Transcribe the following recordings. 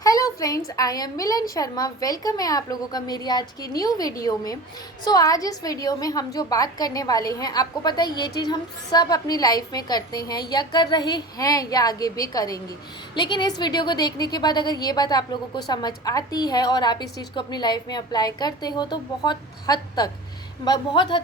Hello friends, I am Milan Sharma. Welcome है आप लोगों का मेरी आज की न्यू वीडियो में। आज इस वीडियो में हम जो बात करने वाले हैं, आपको पता है ये चीज़ हम सब अपनी लाइफ में करते हैं या कर रहे हैं या आगे भी करेंगे। लेकिन इस वीडियो को देखने के बाद अगर ये बात आप लोगों को समझ आती है और आप इस चीज़ को अपनी लाइफ में अप्लाई करते हो तो बहुत हद तक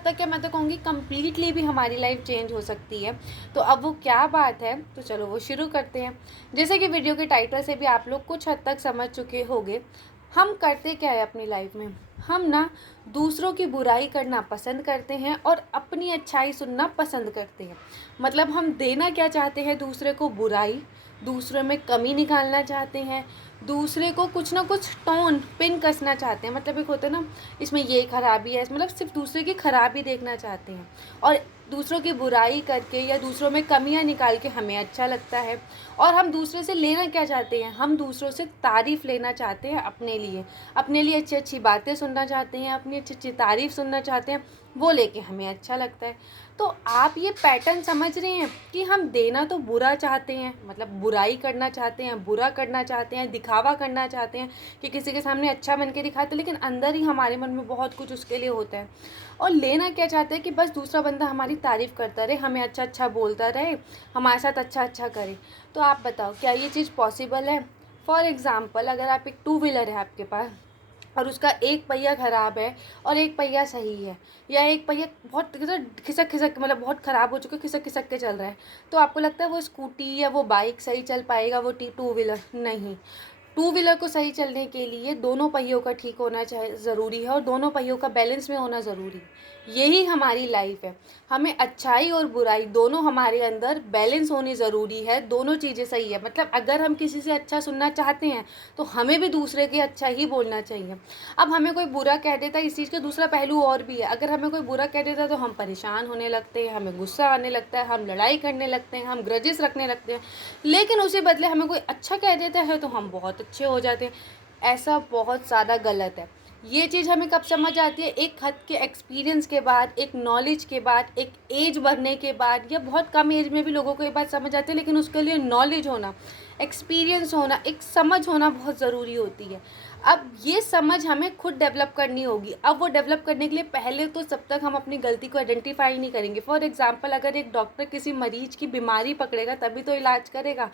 क्या मैं तो कहूँगी कम्प्लीटली भी हमारी लाइफ चेंज हो सकती है। तो अब वो क्या बात है, तो चलो वो शुरू करते हैं। जैसे कि वीडियो के टाइटल से भी आप लोग कुछ हद तक समझ चुके होंगे, हम करते क्या है अपनी लाइफ में। हम ना दूसरों की बुराई करना पसंद करते हैं और अपनी अच्छाई सुनना पसंद करते हैं। मतलब हम देना क्या चाहते हैं दूसरे को? बुराई। दूसरे में कमी निकालना चाहते हैं, दूसरे को कुछ ना कुछ टोन पिन कसना चाहते हैं। मतलब एक होता है ना, इसमें ये खराबी है, मतलब सिर्फ दूसरे की खराबी देखना चाहते हैं और दूसरों की बुराई करके या दूसरों में कमियां निकाल के हमें अच्छा लगता है। और हम दूसरे से लेना क्या चाहते हैं? हम दूसरों से तारीफ़ लेना चाहते हैं अपने लिए अच्छी अच्छी बातें सुनना चाहते हैं, अपनी अच्छी अच्छी तारीफ़ सुनना चाहते हैं, वो लेके हमें अच्छा लगता है। तो आप ये पैटर्न समझ रहे हैं कि हम देना तो बुरा चाहते हैं, मतलब बुराई करना चाहते हैं, बुरा करना चाहते हैं, दिखावा करना चाहते हैं कि किसी के सामने अच्छा बन के दिखाते हैं, लेकिन अंदर ही हमारे मन में बहुत कुछ उसके लिए होता है। और लेना क्या चाहते हैं कि बस दूसरा बंदा हमारी तारीफ़ करता रहे, हमें अच्छा अच्छा बोलता रहे, हमारे साथ अच्छा अच्छा करे। तो आप बताओ, क्या ये चीज़ पॉसिबल है? फॉर एग्ज़ाम्पल, अगर आप एक टू व्हीलर है आपके पास और उसका एक पहिया ख़राब है और एक पहिया सही है, या एक पहिया बहुत खिसक खिसक मतलब बहुत ख़राब हो चुका है, खिसक खिसक के चल रहा है, तो आपको लगता है वो स्कूटी या वो बाइक सही चल पाएगा? वो टू व्हीलर नहीं। टू व्हीलर को सही चलने के लिए दोनों पहियों का ठीक होना चाहिए, ज़रूरी है, और दोनों पहियों का बैलेंस में होना ज़रूरी है। यही हमारी लाइफ है। हमें अच्छाई और बुराई दोनों हमारे अंदर बैलेंस होनी ज़रूरी है, दोनों चीज़ें सही है। मतलब अगर हम किसी से अच्छा सुनना चाहते हैं तो हमें भी दूसरे के अच्छा ही बोलना चाहिए। अब हमें कोई बुरा कह देता है, इस चीज़ का दूसरा पहलू और भी है। अगर हमें कोई बुरा कह देता है तो हम परेशान होने लगते हैं, हमें गुस्सा आने लगता है, हम लड़ाई करने लगते हैं, हम ग्रजेस रखने लगते हैं। लेकिन उसी बदले हमें कोई अच्छा कह देता है तो हम बहुत अच्छे हो जाते हैं। ऐसा बहुत ज़्यादा गलत है। ये चीज़ हमें कब समझ आती है? एक हद के एक्सपीरियंस के बाद, एक नॉलेज के बाद, एक एज बढ़ने के बाद, या बहुत कम एज में भी लोगों को ये बात समझ आती है, लेकिन उसके लिए नॉलेज होना, एक्सपीरियंस होना, एक समझ होना बहुत ज़रूरी होती है। अब ये समझ हमें खुद डेवलप करनी होगी। अब वो डेवलप करने के लिए पहले तो जब तक हम अपनी गलती को आइडेंटिफाई नहीं करेंगे, फॉर एग्जांपल अगर एक डॉक्टर किसी मरीज की बीमारी पकड़ेगा तभी तो इलाज करेगा।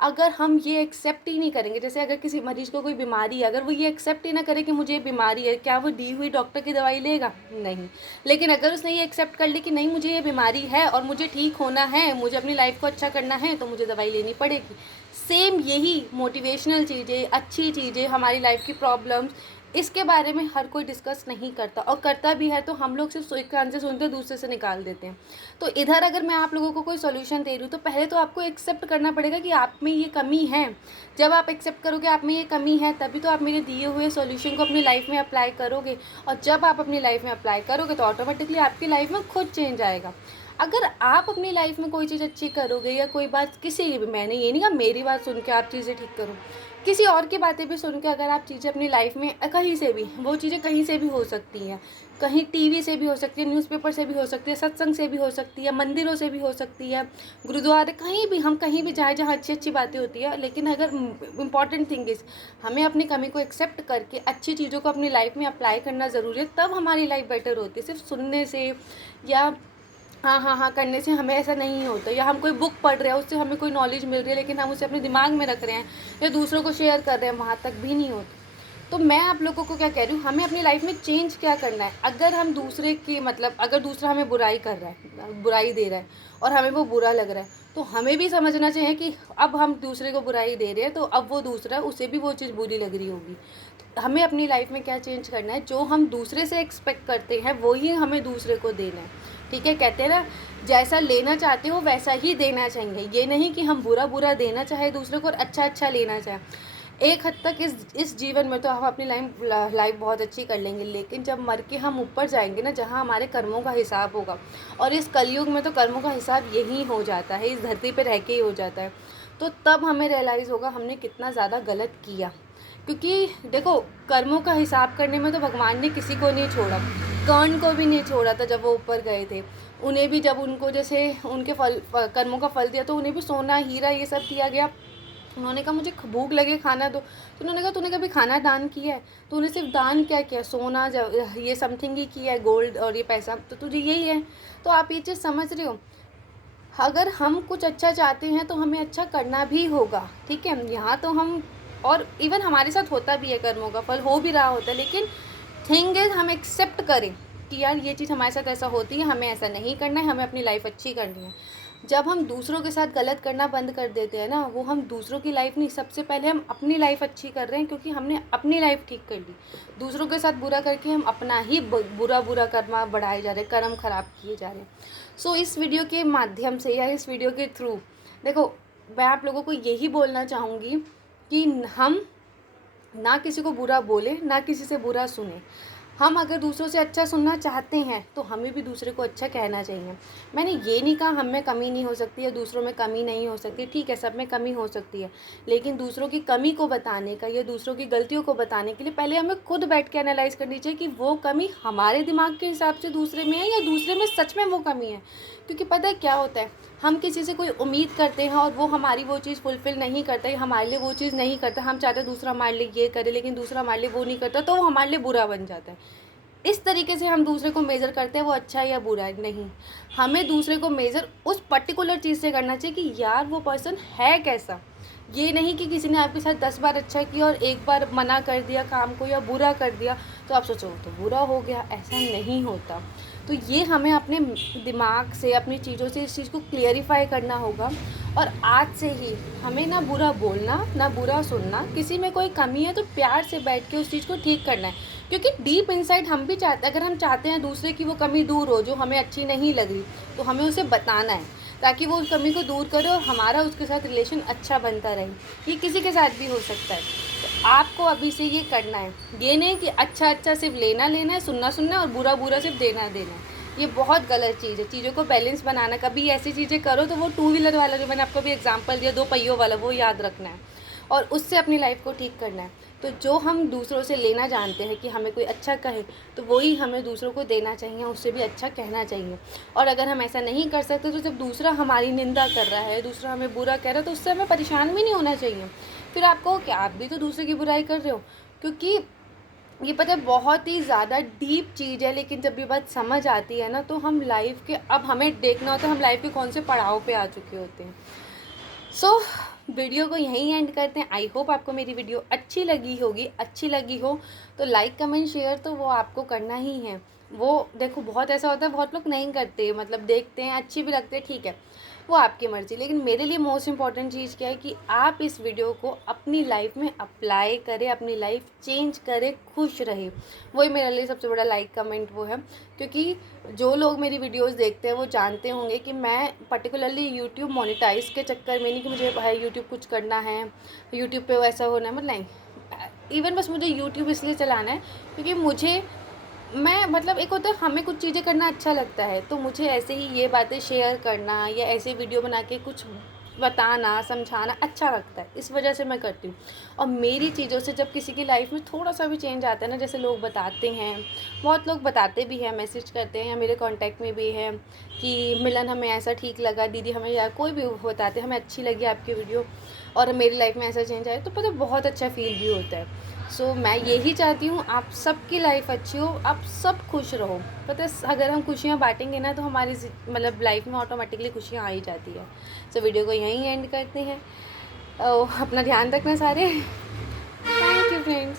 अगर हम ये एक्सेप्ट ही नहीं करेंगे, जैसे अगर किसी मरीज को कोई बीमारी है, अगर वो ये एक्सेप्ट ही ना करे कि मुझे ये बीमारी है, क्या वो दी हुई डॉक्टर की दवाई लेगा? नहीं। लेकिन अगर उसने ये एक्सेप्ट कर ली कि नहीं, मुझे ये बीमारी है और मुझे ठीक होना है, मुझे अपनी लाइफ को अच्छा करना है, तो मुझे दवाई लेनी पड़ेगी। सेम यही मोटिवेशनल चीज़ें, अच्छी चीज़ें, हमारी लाइफ की प्रॉब्लम्स, इसके बारे में हर कोई डिस्कस नहीं करता, और करता भी है तो हम लोग सिर्फ एक कान से सुनते दूसरे से निकाल देते हैं। तो इधर अगर मैं आप लोगों को कोई सॉल्यूशन दे रही हूँ तो पहले तो आपको एक्सेप्ट करना पड़ेगा कि आप में ये कमी है। जब आप एक्सेप्ट करोगे आप में ये कमी है, तभी तो आप मेरे दिए हुए सॉल्यूशन को अपनी लाइफ में अप्लाई करोगे। और जब आप अपनी लाइफ में अप्लाई करोगे तो ऑटोमेटिकली आपकी लाइफ में खुद चेंज आएगा। अगर आप अपनी लाइफ में कोई चीज़ अच्छी करोगे, या कोई बात किसी की भी, मैंने ये नहीं कहा मेरी बात सुन के आप चीज़ें ठीक करो, किसी और की बातें भी सुन के अगर आप चीज़ें अपनी लाइफ में कहीं से भी, वो चीज़ें कहीं से भी हो सकती हैं, कहीं टीवी से भी हो सकती है, न्यूज़पेपर से भी हो सकती है, सत्संग से भी हो सकती है, मंदिरों से भी हो सकती है, गुरुद्वारे, कहीं भी, हम कहीं भी जाए जहाँ अच्छी अच्छी बातें होती है। लेकिन अगर इम्पॉर्टेंट थिंग इज़, हमें अपनी कमी को एक्सेप्ट करके अच्छी चीज़ों को अपनी लाइफ में अप्लाई करना ज़रूरी है, तब हमारी लाइफ बेटर होती है। सिर्फ सुनने से या हाँ हाँ हाँ करने से हमें ऐसा नहीं होता। या हम कोई बुक पढ़ रहे हैं, उससे हमें कोई नॉलेज मिल रही है, लेकिन हम उसे अपने दिमाग में रख रहे हैं या दूसरों को शेयर कर रहे हैं, वहाँ तक भी नहीं होता। तो मैं आप लोगों को क्या कह रही हूँ, हमें अपनी लाइफ में चेंज क्या करना है। अगर हम दूसरे की, मतलब अगर दूसरा हमें बुराई कर रहा है, बुराई दे रहा है, और हमें वो बुरा लग रहा है, तो हमें भी समझना चाहिए कि अब हम दूसरे को बुराई दे रहे हैं, तो अब वो दूसरा, उसे भी वो चीज़ बुरी लग रही होगी। हमें अपनी लाइफ में क्या चेंज करना है, जो हम दूसरे से एक्सपेक्ट करते हैं वो ही हमें दूसरे को देना है। ठीक है, कहते हैं ना, जैसा लेना चाहते हो वैसा ही देना चाहिए। ये नहीं कि हम बुरा बुरा देना चाहे दूसरे को और अच्छा अच्छा लेना चाहे। एक हद तक इस जीवन में तो हम अपनी लाइफ बहुत अच्छी कर लेंगे, लेकिन जब मर के हम ऊपर जाएंगे ना, जहाँ हमारे कर्मों का हिसाब होगा, और इस कलयुग में तो कर्मों का हिसाब यही हो जाता है, इस धरती पर रह के ही हो जाता है। तो तब हमें रियलाइज़ होगा हमने कितना ज़्यादा गलत किया। क्योंकि देखो, कर्मों का हिसाब करने में तो भगवान ने किसी को नहीं छोड़ा, कर्ण को भी नहीं छोड़ा था जब वो ऊपर गए थे। उन्हें भी जब उनको जैसे उनके कर्मों का फल दिया, तो उन्हें भी सोना हीरा ये सब दिया गया, उन्होंने कहा मुझे भूख लगे खाना दो, तो उन्होंने कहा तूने कभी खाना दान किया है? तूने सिर्फ दान क्या किया, सोना ये समथिंग ही किया है, गोल्ड और ये पैसा, तो तुझे यही है। तो आप ये चीज़ समझ रहे हो, अगर हम कुछ अच्छा चाहते हैं तो हमें अच्छा करना भी होगा, ठीक है। यहाँ तो हम, और इवन हमारे साथ होता भी है, कर्मों का फल हो भी रहा होता है, लेकिन थिंग इज हम एक्सेप्ट करें कि यार ये चीज़ हमारे साथ ऐसा होती है, हमें ऐसा नहीं करना है, हमें अपनी लाइफ अच्छी करनी है। जब हम दूसरों के साथ गलत करना बंद कर देते हैं ना, वो हम दूसरों की लाइफ नहीं, सबसे पहले हम अपनी लाइफ अच्छी कर रहे हैं, क्योंकि हमने अपनी लाइफ ठीक कर ली। दूसरों के साथ बुरा करके हम अपना ही बुरा कर्मा बढ़ाए जा रहे हैं, कर्म खराब किए जा रहे हैं। सो इस वीडियो के माध्यम से या इस वीडियो के थ्रू देखो, मैं आप लोगों को यही बोलना चाहूँगी कि हम ना किसी को बुरा बोले, ना किसी से बुरा सुने। हम अगर दूसरों से अच्छा सुनना चाहते हैं तो हमें भी दूसरे को अच्छा कहना चाहिए। मैंने ये नहीं कहा हम में कमी नहीं हो सकती या दूसरों में कमी नहीं हो सकती, ठीक है, सब में कमी हो सकती है, लेकिन दूसरों की कमी को बताने का या दूसरों की गलतियों को बताने के लिए पहले हमें खुद बैठ के एनालाइज करनी चाहिए कि वो कमी हमारे दिमाग के हिसाब से दूसरे में है या दूसरे में सच में वो कमी है। क्योंकि पता है क्या होता है, हम किसी से कोई उम्मीद करते हैं और वो हमारी वो चीज़ फुलफ़िल नहीं करता, या हमारे लिए वो चीज़ नहीं करता, हम चाहते हैं दूसरा हमारे लिए ये करे लेकिन दूसरा हमारे लिए वो नहीं करता, तो वो हमारे लिए बुरा बन जाता है। इस तरीके से हम दूसरे को मेज़र करते हैं वो अच्छा है या बुरा है, नहीं। हमें दूसरे को मेज़र उस पर्टिकुलर चीज़ से करना चाहिए कि यार वो पर्सन है कैसा। ये नहीं कि किसी ने आपके साथ 10 बार अच्छा किया और एक बार मना कर दिया काम को या बुरा कर दिया तो आप सोचो तो बुरा हो गया, ऐसा नहीं होता। तो ये हमें अपने दिमाग से, अपनी चीज़ों से इस चीज़ को क्लियरिफाई करना होगा। और आज से ही हमें ना बुरा बोलना, ना बुरा सुनना, किसी में कोई कमी है तो प्यार से बैठ के उस चीज़ को ठीक करना है। क्योंकि डीप इनसाइड हम भी चाहते, अगर हम चाहते हैं दूसरे की वो कमी दूर हो जो हमें अच्छी नहीं लग रही, तो हमें उसे बताना है ताकि वो उस कमी को दूर करे और हमारा उसके साथ रिलेशन अच्छा बनता रहे। ये किसी के साथ भी हो सकता है। तो आपको अभी से ये करना है, ये नहीं कि अच्छा अच्छा सिर्फ लेना लेना है, सुनना सुनना है और बुरा बुरा सिर्फ देना देना है। ये बहुत गलत चीज़ है। चीज़ों को बैलेंस बनाना, कभी ऐसी चीज़ें करो तो वो 2 व्हीलर वाला जो मैंने आपको भी एग्जांपल दिया, 2 पहियों वाला, वो याद रखना है और उससे अपनी लाइफ को ठीक करना है। तो जो हम दूसरों से लेना जानते हैं कि हमें कोई अच्छा कहे, तो वही हमें दूसरों को देना चाहिए, उससे भी अच्छा कहना चाहिए। और अगर हम ऐसा नहीं कर सकते तो जब दूसरा हमारी निंदा कर रहा है, दूसरा हमें बुरा कह रहा है, तो उससे हमें परेशान भी नहीं होना चाहिए। फिर आपको क्या, आप भी तो दूसरे की बुराई कर रहे हो। क्योंकि ये पता है बहुत ही ज़्यादा डीप चीज़ है, लेकिन जब ये बात समझ आती है ना, तो हम लाइफ के, अब हमें देखना होता है हम लाइफ के कौन से पड़ाव पे आ चुके होते हैं। सो वीडियो को यहीं एंड करते हैं। आई होप आपको मेरी वीडियो अच्छी लगी होगी। अच्छी लगी हो तो लाइक कमेंट शेयर तो वो आपको करना ही है। वो देखो बहुत ऐसा होता है, बहुत लोग नहीं करते, मतलब देखते हैं, अच्छी भी लगते हैं, ठीक है, वो आपकी मर्ज़ी। लेकिन मेरे लिए मोस्ट इम्पॉर्टेंट चीज़ क्या है कि आप इस वीडियो को अपनी लाइफ में अप्लाई करें, अपनी लाइफ चेंज करें, खुश रहें। वही मेरे लिए सबसे बड़ा लाइक कमेंट वो है। क्योंकि जो लोग मेरी वीडियोस देखते हैं वो जानते होंगे कि मैं पर्टिकुलरली यूट्यूब मोनेटाइज के चक्कर में नहीं कि मुझे भाई यूट्यूब कुछ करना है, यूट्यूब पे वैसा होना है, मतलब नहीं। इवन बस मुझे यूट्यूब इसलिए चलाना है क्योंकि मुझे, मैं मतलब एक होता है हमें कुछ चीज़ें करना अच्छा लगता है, तो मुझे ऐसे ही ये बातें शेयर करना या ऐसे वीडियो बना के कुछ बताना, समझाना अच्छा लगता है, इस वजह से मैं करती हूँ। और मेरी चीज़ों से जब किसी की लाइफ में थोड़ा सा भी चेंज आता है ना, जैसे लोग बताते हैं, बहुत लोग बताते भी हैं, मैसेज करते हैं, या मेरे कांटेक्ट में भी हैं कि मिलन हमें ऐसा ठीक लगा, दीदी हमें, या कोई भी बताते हैं हमें अच्छी लगी आपकी वीडियो और मेरी लाइफ में ऐसा चेंज आया, तो पता बहुत अच्छा फील भी होता है। सो मैं यही चाहती हूँ आप सबकी लाइफ अच्छी हो, आप सब खुश रहो। पता है अगर हम खुशियाँ बांटेंगे ना तो हमारी मतलब लाइफ में ऑटोमेटिकली खुशियाँ आ ही जाती है। सो वीडियो को यहीं एंड करते हैं। अपना ध्यान रखना सारे।